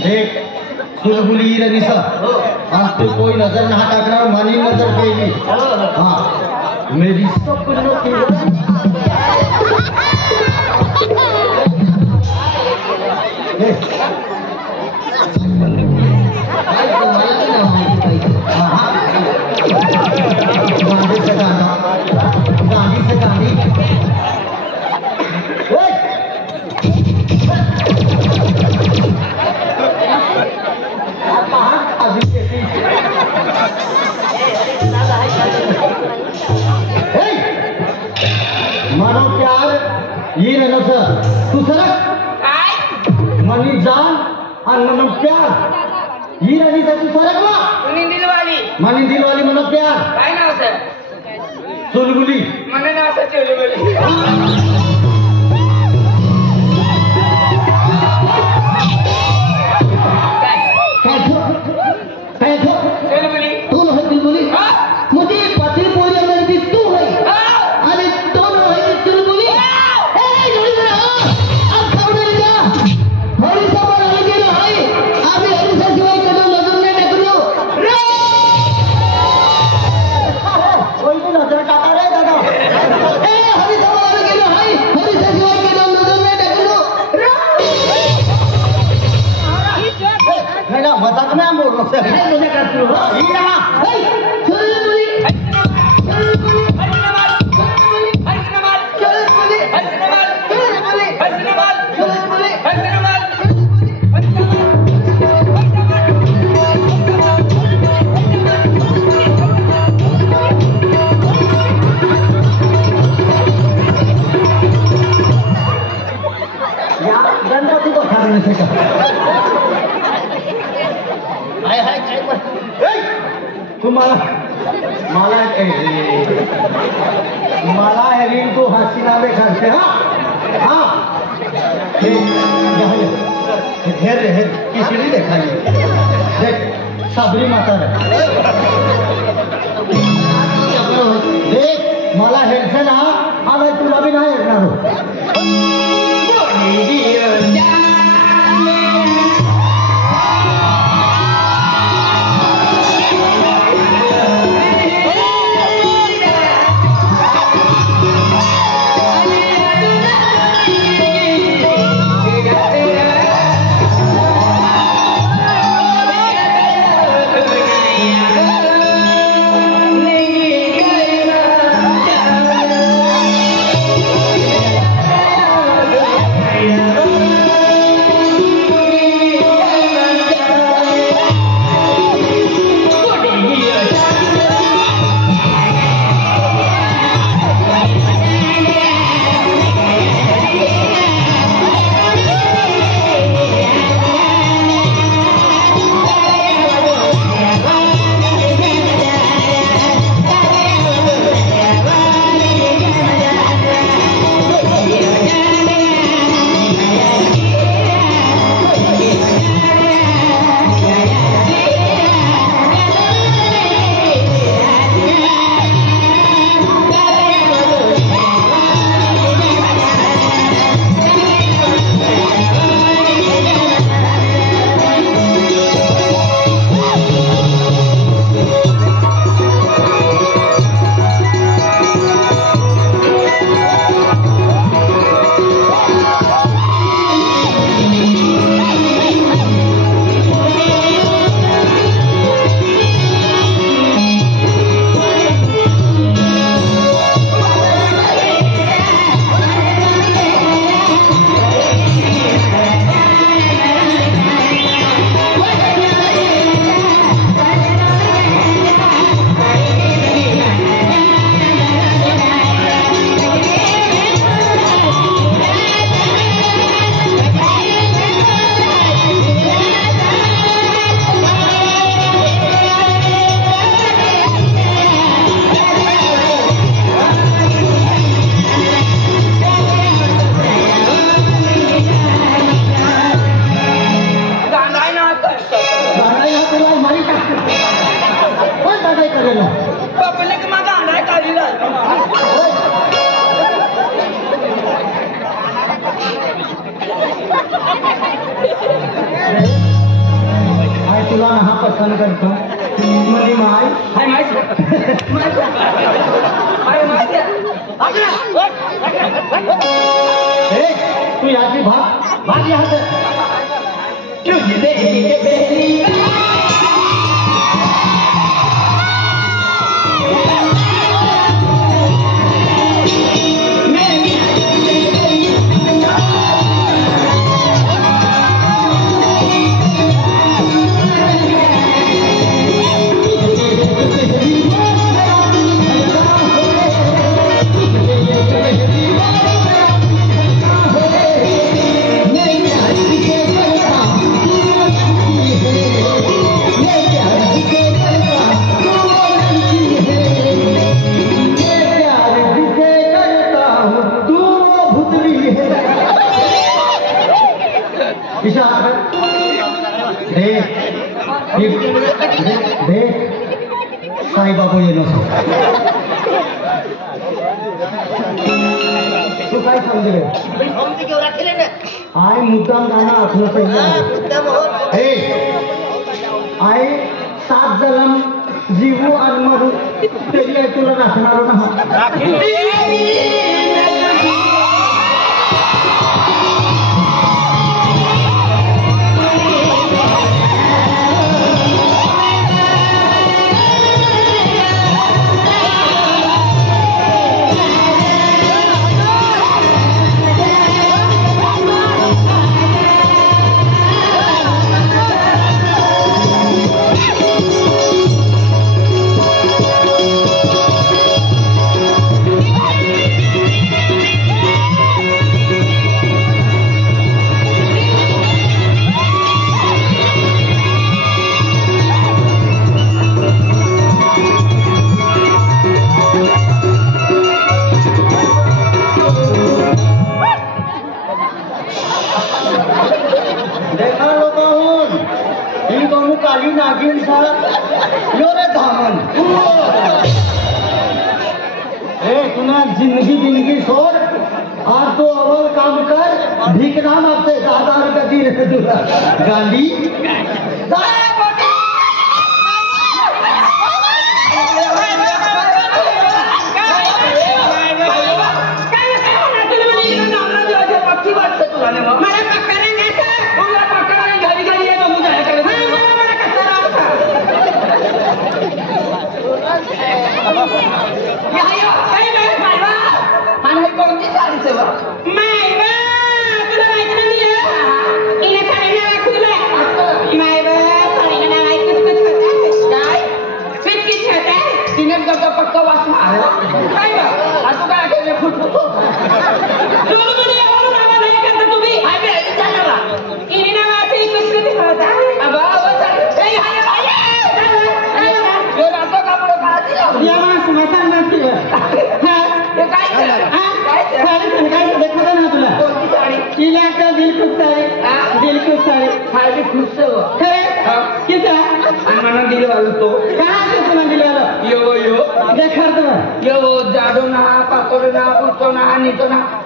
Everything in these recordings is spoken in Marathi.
देख चुलबुली रही सर आज तो कोई नजर ना हटाना मानी नजर केली हाँ मेरी सब कुछ मानो प्यार ये रहना सर तू सरक मनी जान और मनो प्यार ये रहनी सर तू सरक मनी दिल वाली मनो प्यार काय नाव सर चुलबुली मने नाव सर चुलबुली मजाक में बोल रहा हूँ मजाक करती गणपति को खाने से तुम्हाला मला मला हेरिंग तू हसीना में करते हाँ हेर हेर किसी ने देखा नहीं देख सबरी माता देख मला हेरसे ना आला तुला भी ना हेरणार हो पसंत करतो मनी माय हाय माहिती हे तू याची भाग भाग या साई बाबू ये नसो तू काय समजले आय मुद्दाम गाणं आठवलं पहिलं आय 7 जलम जीवू आणि मरू त्याची तुला राखणार ना काली नागिन सा यो रे धामन तुना जिंदगी छोड़ और तो अव्वल काम कर भीख नाम आपसे 10,000 रुपया दी रहे तुला गांधी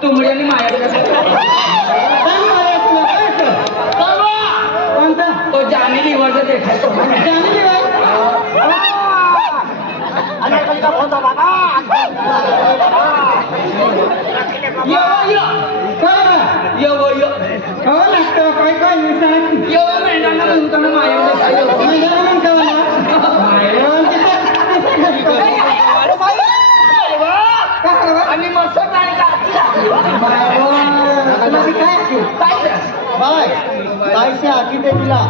तुमड्याने तो जाने लिवर देखायचो आणि मस्त काय से आखी दे दिला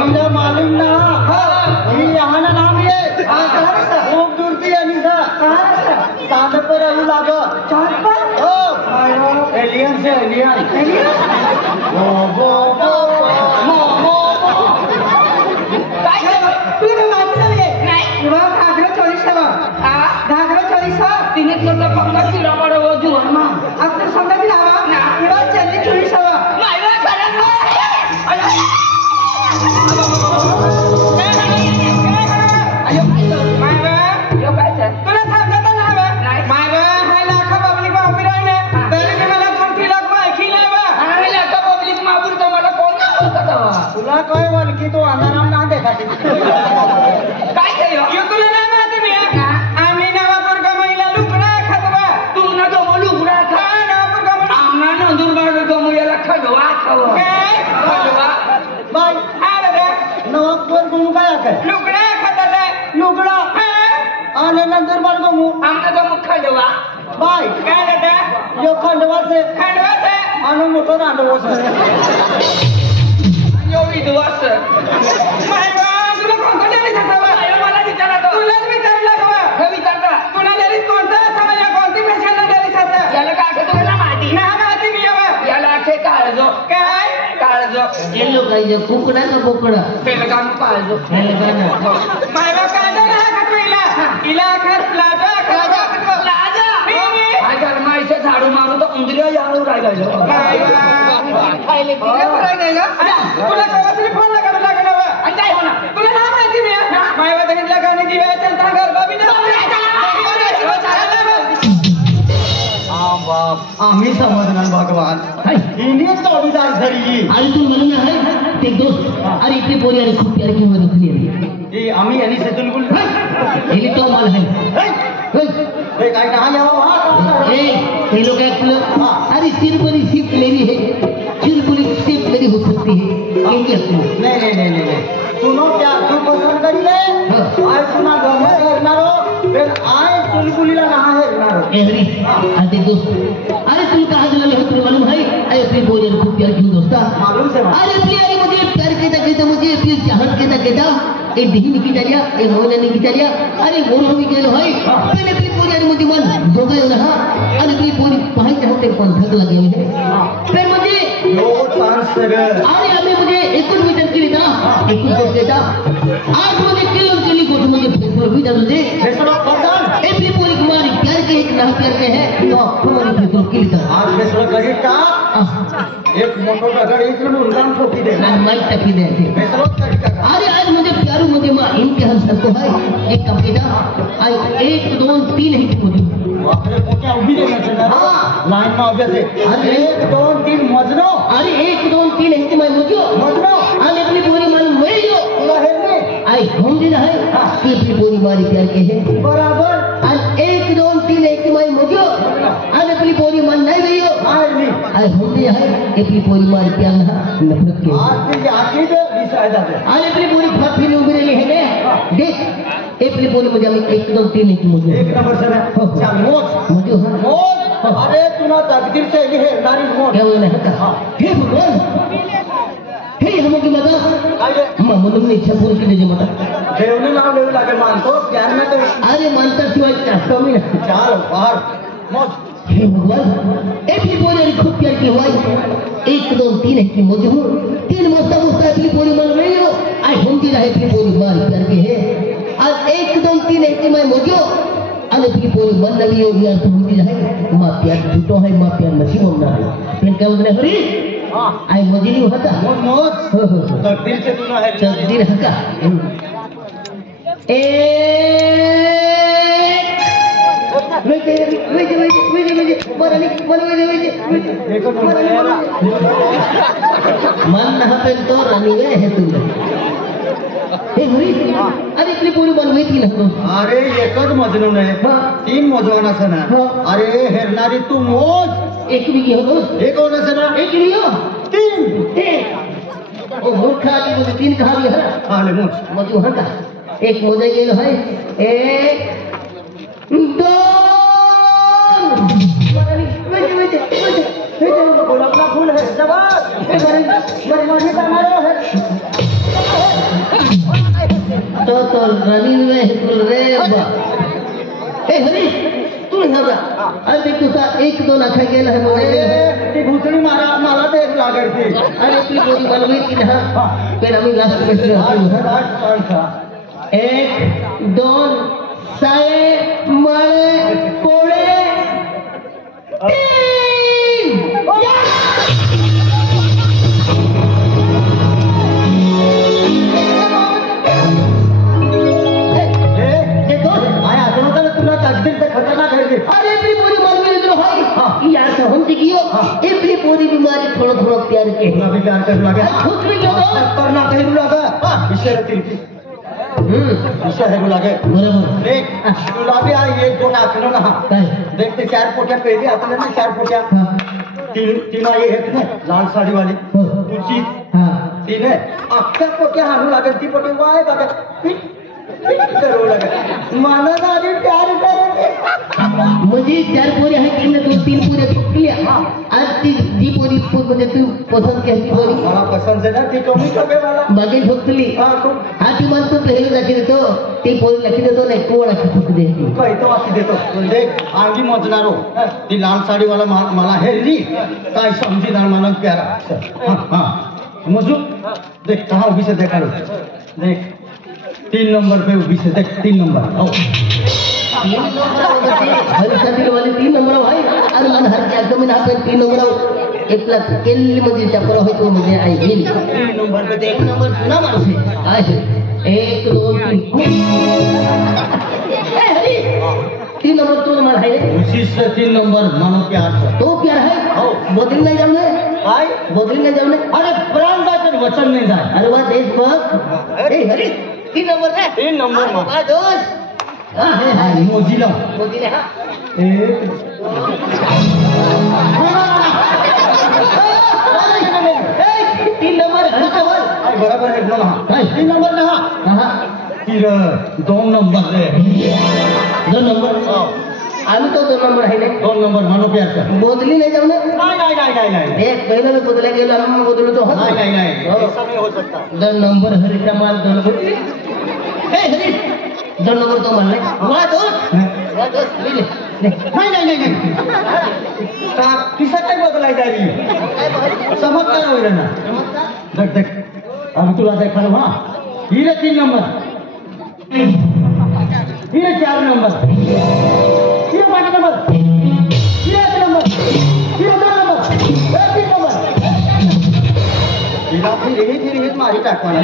मुझे मालूम ना ये यहाँ ना नाम ये खूब दूर थी अनिसा चांद पर अलू लागो चांद पर ओ एलियन से एलियन तिने पंगा चिरा पडो जुवा आपल्या संघात लावा किंवा चल्ली चोरी सवा तुला सांगत मायवा हा लाखा पब्लिक उभी राहिने तरी मी मला 2-3 लाख ऐकी नाही बा लाखा पब्लिक मागून तर मला कोण बोलत तुला काय वाल की तो अंधाराम ना देखा लाखावं काय खंडवा बाय आलं का नवा वर गमू काय काय लुगडा खातात लुगडा आणि नंतर बाळ गमू आमचा तो मुख खंडवा बाय काय दादा यो खंडवाचे खांडवाचं आणि मोठं रांडवच एवढी दिवस माय बा तुला कोणता डेअरी सापडला मला विचारतो तुलाच विचारलं का बा? हे विचारता तुला डेअरी कोणता समाजा कोणती पेशंटला डेअरी सापडला याला काय तुला माहिती ना माहिती मी यावं याला अखे काळजो काय काळजो येलो काय कुकडा का बोकडा पेलगाम काळजो माय बा काय झालं का तुला इला खात लाजा खाजा लाजा आज माईचे झाडू मारू तर उंदरिया याळू राहिला खायले तुला कवातरी फोन लगावं लागणार बा. आणि काय होणार तुला ना माहिती मी माय बा दहितला गाणी दिव्याच्या घर बाबी ना बाप आम्ही समजणार भगवान हिने जोडीदार झाली आणि तू म्हणून आहे ते दोस्त अरे इथे पोरी आणि खूप प्यार किंवा रखली ही आम्ही यांनी सेतून बोल हे तो मला आहे काय कहा यावा हे लोग एक्चुअली अरे सिरबरी सिर्फ मेरी है सिरबरी सिर्फ मेरी हो सकती है ये क्या तू नहीं नहीं नहीं नहीं सुनो क्या तू पसंद करी ले आय सुना गम करणारो फिर आय चुलबुलीला कहा हेरणारो ए हरी आते दोस्त अरे तुम कहाँ जलाले हो तुम्हें मालूम है अरे अपनी बोली और खूब प्यार क्यों दोस्ता मालूम से अरे अपनी अरे मुझे प्यार कहता मुझे अपनी चाहत कहता ए ढीन की चलिया ए मोहन की चलिया अरे वो हम गेलो है मैंने अपनी पूरी अरे मुझे मन धोखा हो रहा अरे अपनी पूरी पहाई चाहते पंथक लगे हुए हैं फिर मुझे नो चांस सर अरे अभी मुझे 21 मीटर के लिए था 21 फुट के था आज मुझे किलो के लिए कुछ मुझे फेसबुक भी डाल दे फेसबुक पकड़ अपनी पूरी कुमारी प्यार के एक ना प्यार के है तो हमारी फेसबुक के लिए आज फेसबुक लगी का एक मोटो दगड़ एक ने उनकाम ठोकी दे ना माइक टकी दे फेसबुक लगी का अरे आज मुझे प्यारू मुझे माँ इम्तिहान सबको है एक कम के था आज 1 2 3 ही मुझे बाप रे पोट्या उभी दे लाइन में उभे से अरे 1 2 3 मजनो अरे 1 2 3 है मैं मुझे मजनो आज अपनी पूरी मालूम मैं जो तुला हेरने आई हम दिन है कि अपनी पूरी मारी प्यार के है बराबर आज 1 2 3 है कि मैं मुझे आज अपनी पूरी मन नहीं गई हो मारली आज हम दिन है अपनी पूरी मारी प्यार ना नफरत के आज की आखिर दिसाय जाते आज अपनी पूरी फाफी में उभे रही है ना देख अपनी पूरी मुझे 1 2 3 है कि मुझे एक नंबर से ना चल मोच मुझे हाँ मोच अरे तुला तकदीर से ही हेरणारी मोच क्या बोला है हे भगवान हे हम की मता काय रे म्हणून मी इच्छा पूर्ण केली मता देवने नाव लेवे लागे मानतो ज्ञान में तो अरे मानता शिवाय चाहता मी नाही. चाल बाहर मोच हे भगवान अपनी बोली आणि खूप प्यार की हुई 1 2 3 है कि मुझे हूँ 3 मस्ता मस्ता अपनी बोली मन रही हो आई हम की रहे अपनी बोली मार प्यार के है आज 1 2 3 है कि मैं मुझे आणि अपनी बोली मन लगी हो यार तुम की रहे माँ प्यार झूठो है माँ प्यार नसीब होना है फिर क्या बोलने हरी हां आई मुझे नहीं होता मोच हो हो तकदीर से तुला हेरणारी तकदीर हका मन पे तो रानी गए है तुम अरे इतनी पूरी बनवाई थी ना अरे एकच मजनू नाही हां. 3 मजवान असे ना हां. अरे हेरणारी तू मोज एक भी हो दोस्त एक कोण असे ना एक नहीं हो 3 ओ मूर्खा आदमी मुझे 3 कहा भी है आले मोज मुझे वहां का एक मुझे गेलो है 1 2 गुलाबला फूल है जवाब मरी करणारो है तो रनिंग में है रे बा ए हरी तू हरा अरे तू सा 1 2 लाख गेला है मोबाईल ती घुसडी मला तेच लागायची अरे ती बोली बनवाई थी ना फिर हम लास्ट में से 1 2 साये मळे पोळे 3 आया तुला तुला तकदीर से खतरनाक है अरे अपनी पूरी मन में इधर भाई यार तो हम दिखियो अपनी पूरी बीमारी थोड़ा थोड़ा प्यार के तुला भी प्यार करू लागे खुद में जो करना करू लागे विषय तिरकी विषय है लागे बरोबर देख तुला भी आ एक दोन आखलो ना काय देख ते 4 पोट्या पेली आपल्याला 4 पोट्या तीन आई आहेत ना लाल साडी वाली हो. तुझी हाँ तीन आहे अख्ख्या पोट्या हाणू लागेल ती पोटी वाय बघा करू लागेल मला दादी प्यार करते म्हणजे 4 पोरी आहेत की नाही 2-3 पोरी तुटल्या आज जी पोरी म्हणजे तू पसंत केली पोरी मला पसंत आहे ना ती कमी कमी मला बाकी ठोकली हा खूप हा ती म्हणतो पहिली दाखी देतो ती पोरी लकी देतो नाही तू लकी ठोक दे तो वाची देतो म्हणजे अंगी मोजणारो ती लाल साडीवाला मला हेरली काय समजीनार मला प्यारा हा मोजू देख कहाँ उभी से देखा देख 3 नंबर पे उभी से देख 3 नंबर आओ 3 नंबर हर साथी वाले 3 नंबर भाई अरे मन हर क्या कमी ना पे 3 नंबर एक लाख केली म्हणजे चपर होय तो म्हणजे आई गेली 3 नंबर पे देख 1 नंबर सुना माणूस आहे 1 2 3 3 नंबर तो नंबर है उसी से 3 नंबर मानो प्यार से तो क्या है हो बदल नहीं जाने काय बदल नहीं जाने अरे प्राण जाते वचन नहीं जाए अरे वाह देश बघ ए हरी 3 नंबर रे 3 नंबर मा वाह दोस्त हां है हा मोजी लो मोदी ने हां एक 3 नंबर बरोबर बराबर है ना हां 3 नंबर ना हां फिर 2 नंबर रे 2 नंबर आम्ही तो 2 नंबर आहे ना 2 नंबर मानो प्यार से बदली नाही जाऊ ना नहीं एक पहिला में बदला गेलो आम्ही बदललो तो नहीं हो ऐसा नहीं हो सकता 2 नंबर हरी कमाल 2 नंबर ए हरी 2 नंबर तो मान ले वाह दोस्त ले ले नहीं का किसा काय बदलाय जाई चमत्कार होईल ना देख देख अब तुला देखा ना ही रे 3 नंबर ही रे 4 नंबर ही रे 5 नंबर ही रे 1 नंबर ही रे 2 नंबर हे 3 नंबर हिला फिर मारी टाकवाना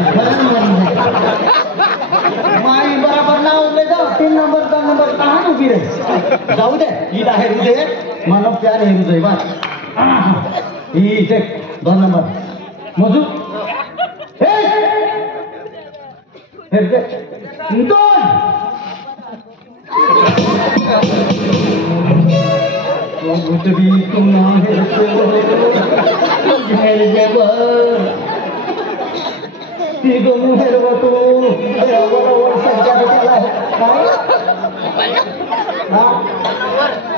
मारी बराबर ना उरले जाऊ 3 नंबर 2 नंबर कहाँ उभी रे जाऊ दे हिला हेरू दे मानो प्यार हेरू दे बस ही देख 2 नंबर मजू हे हेर दे 2 भी तुम है घर जब ती गमू हेरवा तू बरोबर सज्जा त्याला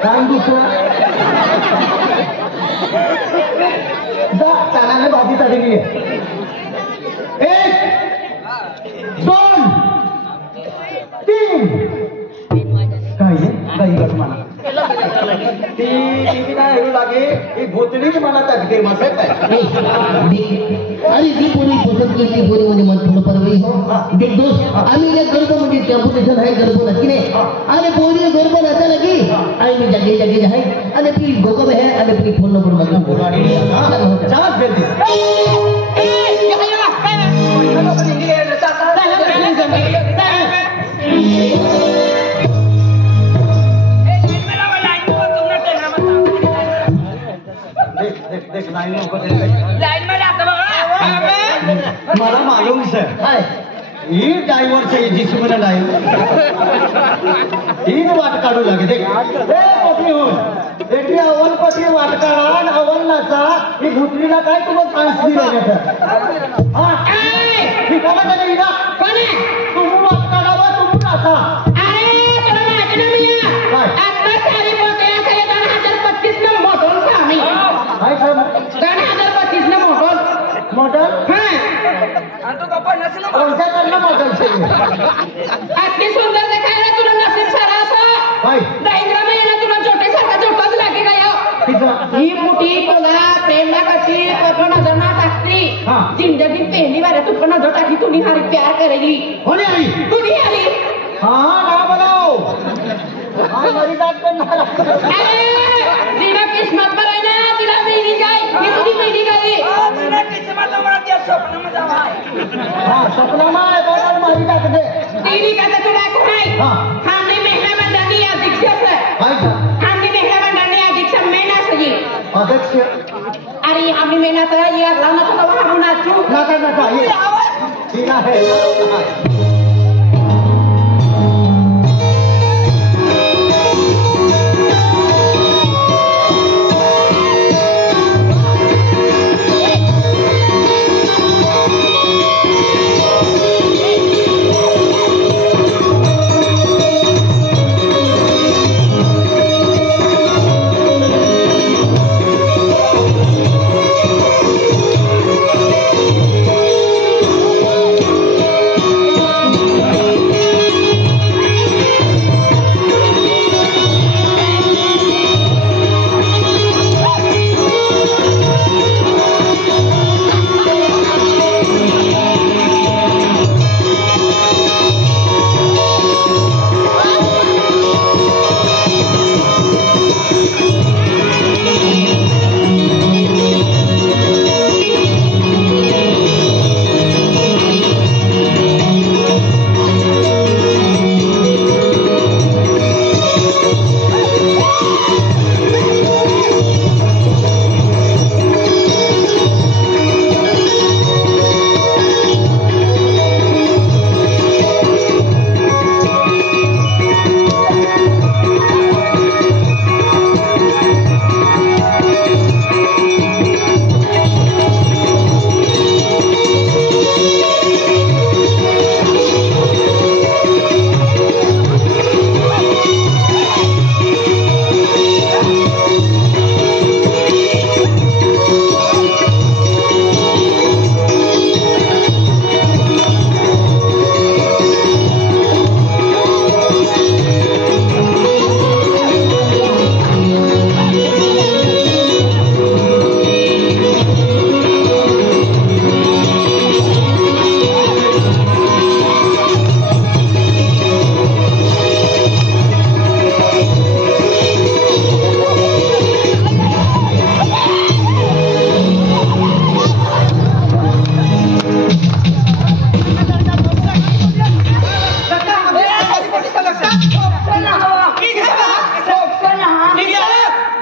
काय दुसरा जा चालाने भाजी झालेली आहे 1 2 3 काय काही गट मला ती काय हेरू लागे ही भोतडी मला टाकते मासे काय अरे ती पोरी पसंत केली पोरी म्हणजे मन थोडं परवई हो देख दोस्त आम्ही एक गर्भ म्हणजे कॉम्पिटिशन आहे गर्भ नक्की नाही आणि पोरी गर्भ नसा लगी आणि मी जगे जगे आहे आणि ती गोगब आहे आणि ती फोन नंबर मला बोला चाल फेर दे देख लाइन में ऊपर लाइन में जाता बघा मला मालूम सर हाय ही ड्रायव्हर से जिसमें ड्रायव्हर तीन वाट काढू लागे देख ए पत्नी हो देखी अवन पत्नी वाट काढा आणि अवन नाचा ही भुतलीला काय तुम्हाला चान्स दिला हा ही कोणा झाली हिला कोण आहे तुम्ही वाट काढावा तुम्ही नाचा अरे तुला माहिती ना मिया काय? आता सारी पोटे असे 2035 न मोठोन सामी काय सर 2035 न मोठोन मॉडल हां आणि तू गप्पा नसेल कोणत्या करणं मॉडल से अति सुंदर दिखायला तुला नसेल सारा असा काय दाइंद्रा महिना तुला छोटे सारखा झोपाच लागे का यो तिचं ही मोठी तुला प्रेमला कशी तुझं नजर ना टाकती हाँ। जिंदगी पहली बार तू पण नजर टाकी तू निहारी प्यार करेगी कोणी आई तू निहारी हाँ ना बनाओ हाँ मरी बात करना अरे जिना किस्मत में रहना तिला मिली जाए ये तुझी मिली गई तिला किस्मत में त्या स्वप्न में जावाय हाँ सपना में है बहुत मारी बात दे दीदी का तो तुला कोई हाँ। हमने महिला मंडली अध्यक्ष है काय का हमने महिला मंडली अध्यक्ष मेना सही अध्यक्ष अरे हमने मेना तो ये अगला ना तो हम नाचू नका ये ठीक आहे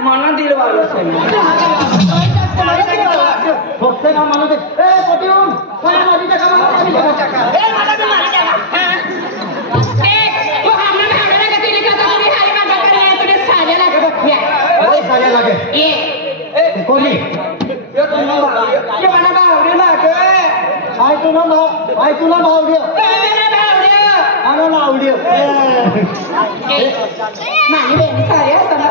मना दिल वाला से फक्त ना मला ते ए पटिऊन मला माझी टाका ए मला भी मार देगा देख तू हमने भावना का तेरी का तुम्ही हारी मागा कर रहे तुझे साले लगे बखिया अरे साल्या लागे ये कोणी ये तुम ये मना बावरी लागे आय तुला भाव दे मेरा भावड्या आनो लावडी मानी बहनी सारे असताना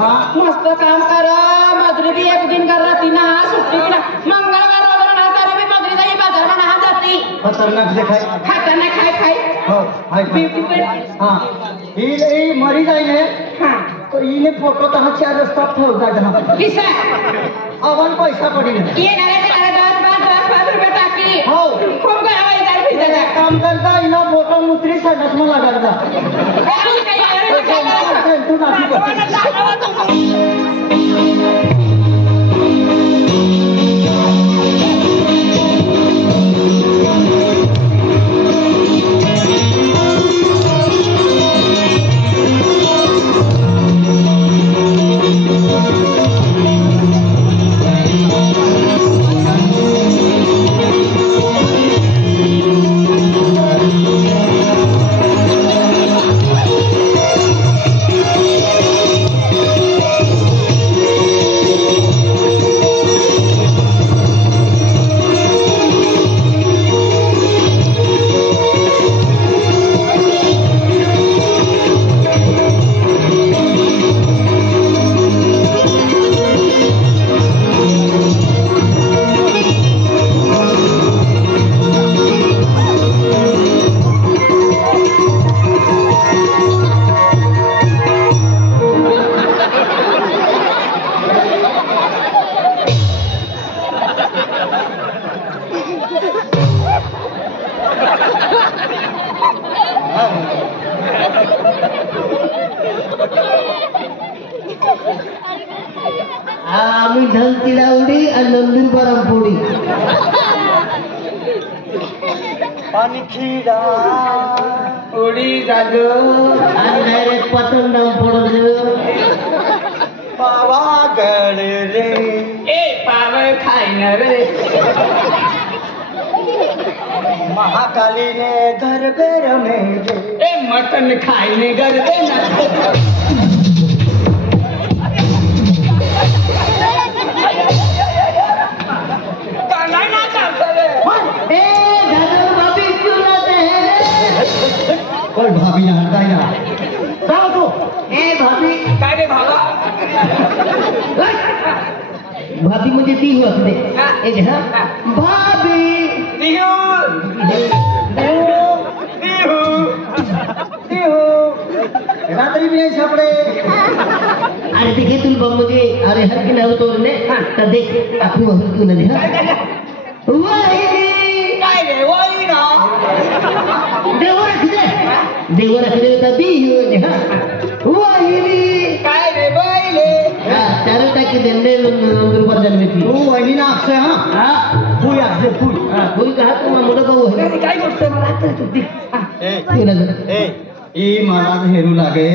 हा मस्त काम करा मजुरी भी एक दिन कर रही ना सुट्टी भी ना मंगलवार वगैरह ना करे भी मजुरी जाई बाजार में ना जाती खतरनाक देखाय खाता ना खाई खाई हो हाय ब्यूटीफुल हा ही मरी जाईने हाँ तो ईने फोटो तहा चार रस्ता ठेवता जहा किसा आवन पैसा पडी ये नारे नारे 10 रुपये टाकी हो खूब गया इधर फिर जा काम करता इना फोटो मुत्री सडत में लगाता तू नाची आम्ही ढलती लावडी आणि नंदुरबारम पोळी पाणी खिडा उड़ी जादू आणि डायरेक्ट पतंग पडलं पावागड रे ए पावर खाई रे महाकालीने घर में ए मटन खाई कर दे ना ए दादा भाभी क्यों लाते हैं कोई भाभी ना हटाई ना जाओ तो ए भाभी काय रे भावा भाभी म्हणजे ती हुआ दे ए जे हा भाभी दिहू रात्री भी नहीं छपड़े अरे देखे तुम म्हणजे अरे हर की नाव तो ने तर देख आपली वहर क्यों नाही हा वाहिनी काय रे वही ना देवर रखले होता बी हो ने हा वाहिनी काय रे बैले हा चार टाकी देंदे नंदुरबार जन्मेची तू वही ना आपसे हाँ हा फुई आपसे फुई हा कोई कहा तो मोठा भाऊ है काय बोलतोय मला आता तू दे क्यों ना ए ई मला हेरू लागे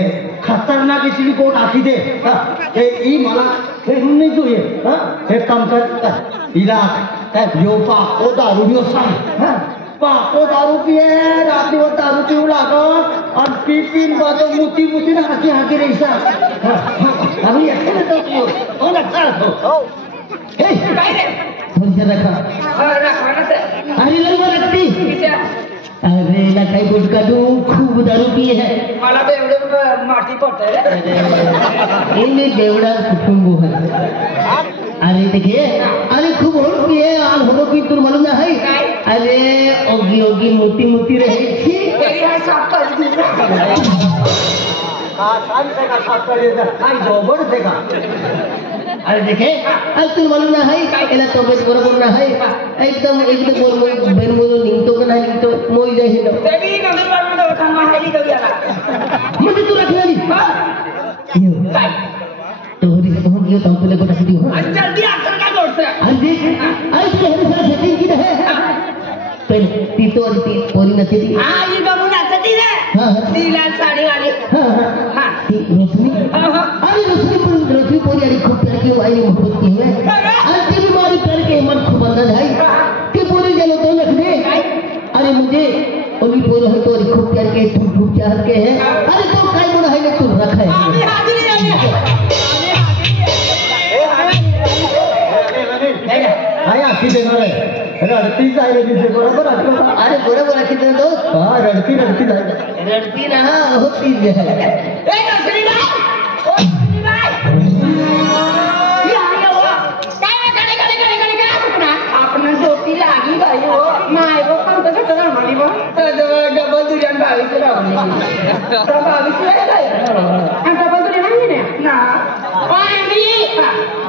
खतरनाक इसलिए कोट आखी दे हाँ? ए ई मला हेरू नहीं चाहिए हाँ? एक काम कर इलाक यो पाको दारू भी सांग हाँ? पाको दारू पिए रात्री वो दारू पीऊ लागत और पीन बातो मुती ना हाकी रही सा अभी ऐसे तो तू हो लगता हो ए काय रे थोड़ी रखा राखवाना से अरे लगवा लगती किती अरे ना काही गुटखा तू खूप दारू पिये है मला तर एवढं माती पडतंय रे इनमें देवड़ा कुटुंब है अरे देखिए अरे खूब और पिए और हम की तुम मालूम ना है अरे ओगी ओगी मोती रही थी तेरी है साफ कर दी का साफ करेगा काय जोबड़ से का अरे देखे अरे तुम मालूम ना है एला तबियत बरोबर ना है एकदम बोल बेन बोलो निंगतो का नाही निंगतो मोई जाई हिंदो तेरी नंदुरबार में दवाखाना माहिती देऊ याला म्हणजे तू रखलेली काय तोहरी से बहुत यो तुमको लेको टकदी हो आज जल्दी आकर काय जोडतोय अरे देख अरे तेरे साथ सेटिंग की है पहले ती तो और ती पोरी नथी थी हा ही बघू नाचती रे हाँ, हाँ। ती लाल साडी वाली हाँ हाँ हा ती रोशनी हा, हा. अरे रोशनी दिसे बरोबर आठवलं. अरे बरोबर आहे किती दोस्त हा रडती रडती जायचं. रडती ना होती ए नसरीबाई! ओ नसरीबाई! या, या, वा. काय कडे सुटणार? आपण जोती लागी बाई हो. माय गो कोणतं छोटं राहणारी बा. तर डबल दुर्यान 22 राहून. तर 22 ला जायचं. आणि डबल दुर्यान आहे ना?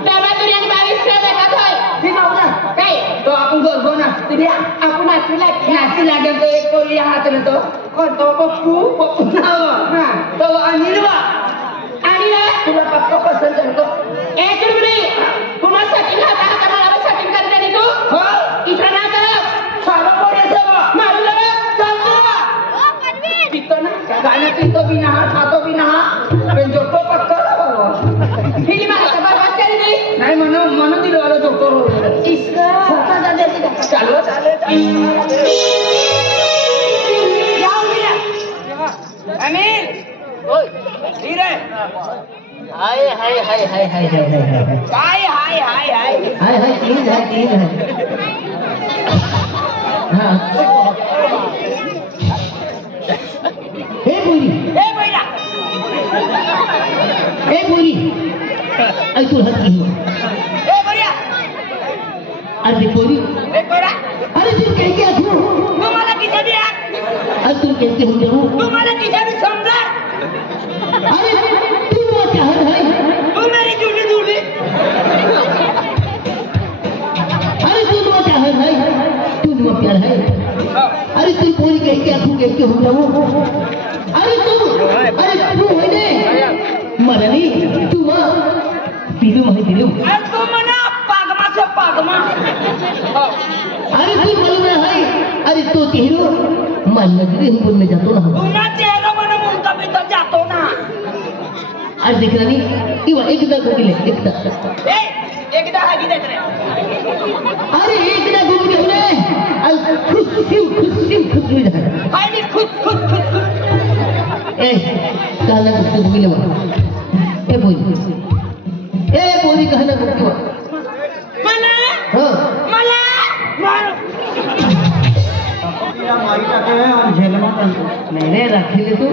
डबल दुर्यान 22 ला जायचं होय. ती जाऊ ना. काय? तो आपण गरगो नाचतो द्या. आपण नाचू लागेल तो एक कोली हात ना तो. कोणतो पप्पू नाव. हा. तो अनिल बा. अनिल तुला पप्पा पसंत आहे तो. ए चिडबडी पुन्हा सेटिंग आता मला सेटिंग करता नाही तू. हो. इथं ना कर. सारं पोरेचं बा. मारू लगा. चालतो. पितो ना. गाणं पितो बी ना खातो बी ना. पण जोतो पक्का बाबा. फिल्म आता बरबाद केली नाही. नाही म्हणून दिलं वाला जोतो. चालू अनिल धीरे हाय हाय हाय हाय हाय हाय हाय हाय हाय हाय हाय हाय हाय तीन है हाँ हे बोली ए भैया हे बोली आई तू हंस रही हो ए भैया अरे बोली ए भैया अरे तू कह क्या तू तुम्हाला किती दिया अरे तुम कहते हो जाओ तुम्हाला किती समजा अरे तू वो क्या है तू मेरी झूठी झूठी अरे तू वो क्या है भाई तू वो प्यार है अरे तू बोली कह क्या तू कहते हो जाओ अरे तू है ने मरनी तू मां पीलू मही दिलू अरे तू मना पागमा से पागमा अरे तू बोल रहा है अरे तू तेरो मन नजरे हम बोलने जातो ना पुन्हा चेहरा मन मुंता पिता जातो ना आज देख रहा नहीं इवा एकदा गुगले एकदा ए एकदा हागी देत रे अरे एकदा गुगले ने आज खुश हो जा हाय नी खुद ए काला गुगले गुगले वा ए बोली कहना गुगले वा मला हां मला मार मारी टाके आणि झेलमा नहीं रखेले तू